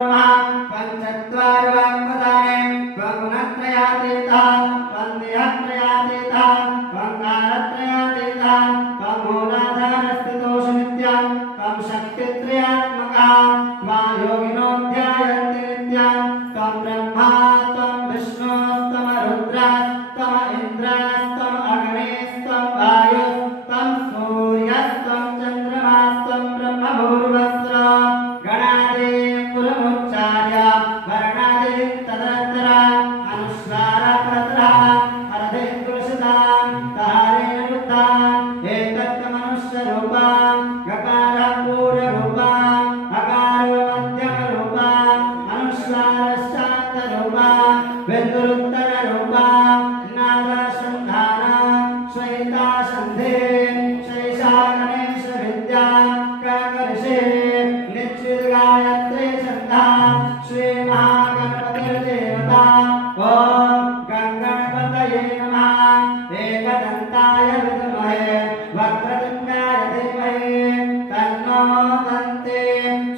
पंचत्वारि वाक्पदाने त्वगुणत्रयातीतः त्वन्देहत्रयातीतः त्वङ्कारत्रयातीतः त्वमूलाधारस्थितोषनित्यं त्वं शक्तित्रयात्मकः त्वां योगिनोऽध्यायन्ति नित्यं त्वं ब्रह्मा त्वं विष्णुस्त्वं रुद्रस्त्वं इन्द्रस्त्वं अग्निस्त्वं वायुस्त्वं सूर्यस्त्वं चन्द्रमास्त्वं ब्रह्मभूर्भुवस्त्र गणादि पुरमुच्चार्य वर्णादि तदनन्तरा अनुस्वार परतरः हरदे तुलसितां तारेण बुद्धां एतत् मनुष्यरूपां गकारः पूर्वरूपां अकारो मध्यमरूपां अनुस्वारश्चान्तरूपां बिन्दुरुत्तररूपां नादसन्धानां श्वेतासन्धे शैषा गणेशविद्यां काकर्षे गायत्री संधा श्री महागणपतिर्देवता ओम गंगणपतये नमः एकदंताय विद्महे वक्रतुंडाय धीमहि तन्नो दन्ते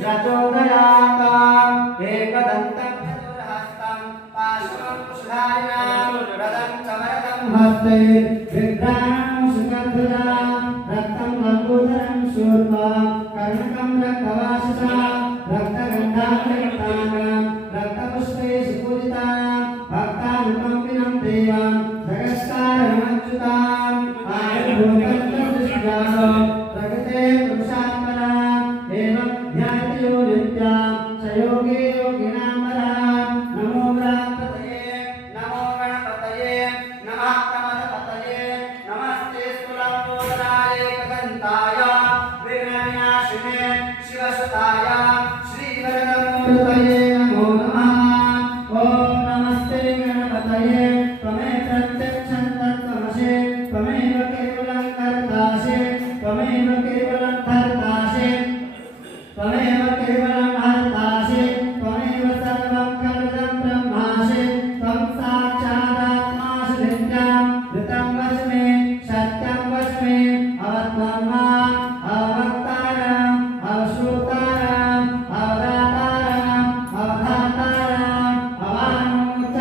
प्रचोदयात् एकदन्तं चतुर्हस्तं पाशं कुशधारिणां रदं समरतं हस्ते विभ्राणं सुगन्धुजां रक्तं लम्बोदरं शूर्पं कर्णकं रक्तवाससा रक्तपुष्पे सुपूजितां भक्तानुकम्पिनं देवां जगत्कारमच्युतां आयुर्भूतन्तदृष्ट्यां प्रकृते पुरुषात्मनां एवं ध्यायति यो नित्यां स योगी योगिनां वरां नमो गणपतये नमो गणपतये नमः कमलपतये नमस्ते स्तुलम्बोदराय एकदन्ताय विघ्नविनाशिने शिवसुताय श्रीवरदमूर्तये नमो नमः ओम नमस्ते गणपतये त्वमेव प्रत्यक्षं तत्त्वमसि त्वमेव केवलं कर्तासि त्वमेव केवलं धर्तासि त्वमेव केवलं हर्तासि त्वमेव सर्वं खलुदं ब्रह्मासि त्वं साक्षादात्मासि नित्यं ऋतं वस्मि सत्यं वस्मि अवत्वमा अवक्तारम् अवश्रुतारम् अवदातारम् अवधातारम्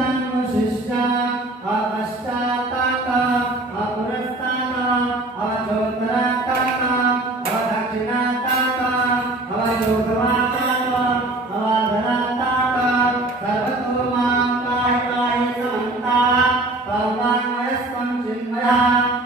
अवानुमुचानुशिष्टाम् अपश्चात्तातम् अपुरस्तातम् अवचोत्तरात्तातम् अवदक्षिणात्तातम् अवयोगमात्तातम् अवाधरात्तातम् सर्वतो मां पाहि पाहि समन्ताः त्वमान्वयस्त्वं चिन्मयः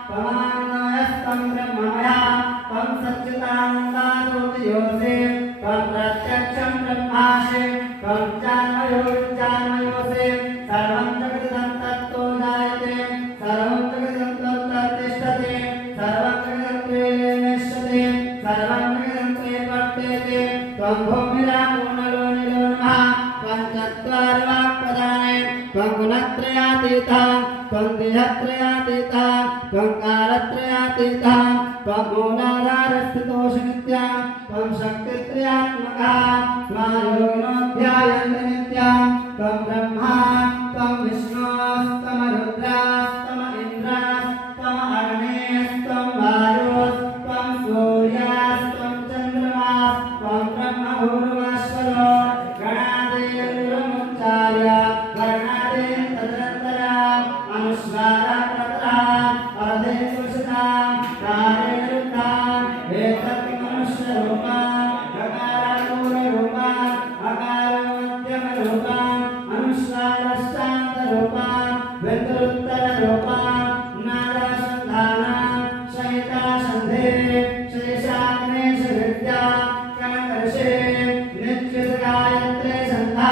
त्वमान्वयस्त्वं ब्रह्ममयः त्वं सच्चिदानन्दाज्योतियोऽसि त्वं प्रत्यक्षं ब्रह्मासि त्वं चान्मयोऽसि सर्वं जगदिदं तत्तो जायते सर्वं जगदिदं तत्तिष्ठति सर्वं जगदिदं त्वेनेष्यति सर्वं जगदिदं त्वे वर्तेते त्वं भूमिरापो नलो निलो नमः त्वं चत्वारि वाक्पदाने त्वं गुणत्रयातीतः त्वं देहत्रयातीतः त्वं कालत्रयातीतः त्वं मूलाधारस्थितोषि नित्यं त्वं शक्तित्रयात्मकः त्वां योगिनोऽध्यायन्ति नित्यं त्वं ब्रह्मा त्वं विष्णुस्त्वं रुद्रस्त्वं इन्द्रस्त्वं अग्निस्त्वं वायुस्त्वं सूर्यस्त्वं चन्द्रमास्त्वं ब्रह्मभूर्भुवस्वरो गणादिर्मुच्चार्य वर्णादीन् तदनन्तरा अनुस्वार परतरः हरदे तुलसितां तारेण बुद्धां एतत् मनुष्यरूपां गकारपूर्वरूपां अकारो मध्यमरूपां अनुस्वारश्चान्तरूपां बिन्दुरुत्तररूपां नादसन्धानां शयितासन्धे शेषाग्नेशविद्यां कनकर्षे निश्चितगायत्री सन्धा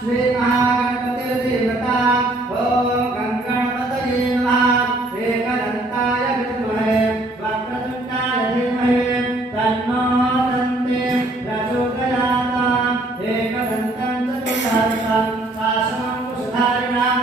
श्री महागणपतिर्देवता ओम गणपतये नमः एकदन्ताय विद्महे वक्रतुण्डाय धीमहि तन्नो दन्ते प्रचोदयात् एकदन्तं चतुर्हस्तं पाशं कुशधारिणां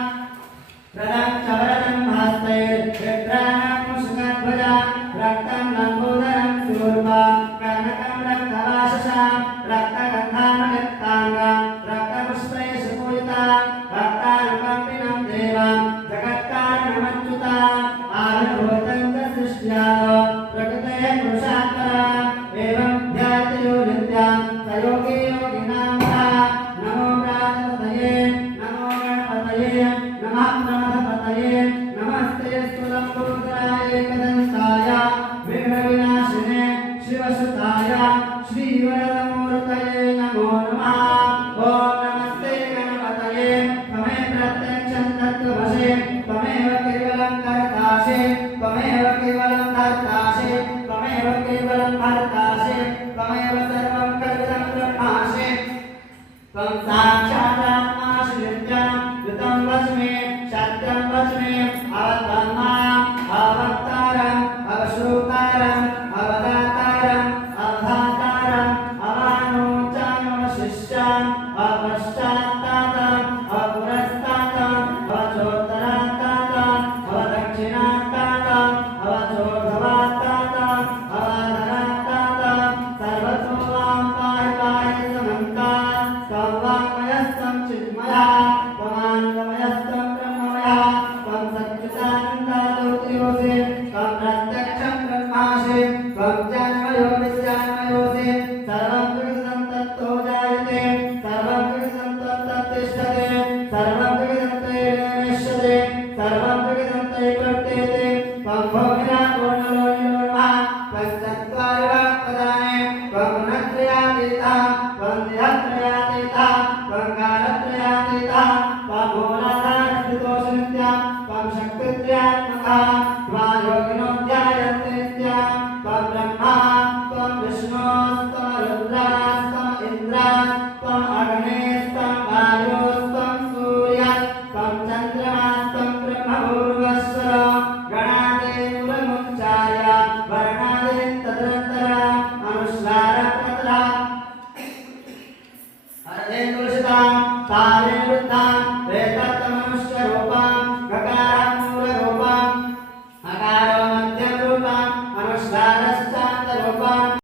रदं चवरदं हस्ते बिभ्राणं मुषगध्वजां रक्तं लम्बोदरं शूर्पं कर्णकं रक्तवाससां रक्तगन्धानुलिप्ताङ्गां रक्तपुष्पे सुपूजितां भक्तानुकम्पिनं देवां जगत्कारणमच्युताम् आयुर्भूतन्तसृष्ट्या प्रकृते पुरुषात्पराम् एवं ध्यायति यो नित्यां स योगी योगिनां वरां त्वं साक्षादात्माश्रित्य ऋतं वच्मि सत्यं वच्मि अवत्वन्माम् अवक्तारम् अवश्रोतारम् अवदातारम् अवधातारम् अवानोचानवशिष्याम् अवपश्चात्तातम् अपुरस्तातम् अवचोत्तरात्तातम् अवदक्षिणात्तातम् अवचोर्ध्वात्तातम् अवाधरात्तातम् सर्वतो मां पाहि पाहि समन्तात् त्वं वाङ्मयस्त्वं चिन्मयः त्वमानन्दमयस्त्वं ब्रह्ममयः त्वं सच्चिदानन्दरूपिणोऽसि त्वं प्रत्यक्षं ब्रह्मासि त्वं ज्ञानमयो विज्ञानमयोऽसि सर्वं विदितं तत्तो जायते सर्वं विदितं तत्तिष्ठते सर्वं विदितं तैर्नश्यते सर्वं विदितं तैर्वर्तेते त्वं भोगिना पूर्णलोनिलोर्मः त्वं चत्वारि वाक्पदानि त्वं गुणत्रयातीतः त्वं देहत्रयातीतः त्वं कालत्रयातीतः त्वं भूलाधारस्थितोऽसि त्वं शक्तित्रयात्मकः त्वं योगिनोऽध्यायन्ते नित्यं त्वं ब्रह्मा त्वं विष्णुस्त्वं रुद्रस्त्वं इन्द्रस्त्वं अग्निस्त्वं वायुस्त्वं सूर्यस्त्वं चन्द्रमास्त्वं ब्रह्मपूर्वस्वर गणादिपुरमुच्चार्य वर्णादीन् तदनन्तर अनुस्वारप्रतरा हरेन्दुषितां तारे वृद्धां